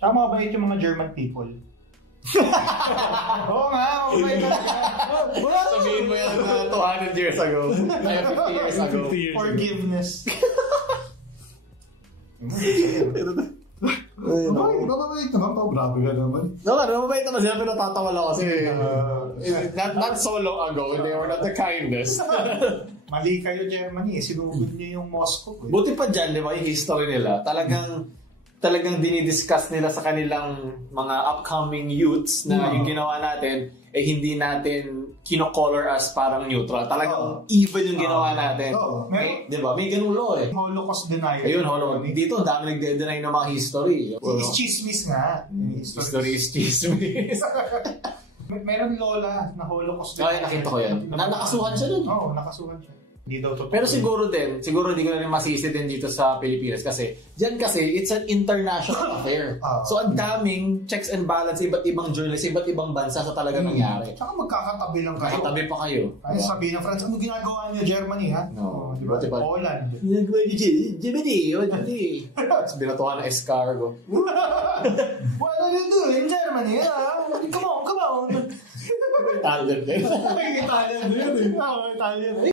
Tsaka mabait yung mga German people. Oo nga, mabait talaga. Sabihin mo yan 200 years ago. 50 years ago. Forgiveness. Mabait naman pa, grabe ka naman. Mabait naman sila, pero natatawa lang kasi not so long ago, they were not the kindest. Mali kayo, Germany. Sinugod niyo yung Moscow. Buti pa dyan, di ba, yung history nila, talagang dinidiscuss nila sa kanilang mga upcoming youths na yung ginawa natin, hindi natin kino-color as parang neutral. Talagang even yung ginawa natin. Di ba? May ganung law eh. Holocaust denial. Ayun, Holocaust. Dito, ang dami nagde-deny ng mga history. It's chismis nga. History is chismis. Meron lola na Holocaust denial. Ay, nakita ko yan. Nakasuhan siya dun. Oo, nakasuhan siya. Hindi daw totoo. Pero siguro hindi ko na rin masisi din dito sa Pilipinas kasi diyan kasi it's an international affair. So ang daming checks and balance, iba't ibang journalists, iba't ibang bansa sa talaga nangyari. Tsaka magkakatabi lang kayo. Magkakatabi pa kayo. Ay, sabihin ng France, ano ginagawa niyo Germany ha? No, di ba? Poland. Ginagawa niyo Germany. Tapos binatuhan ng escargot. What are you doing in Germany? Come on. Italian din. Italian din. Italian.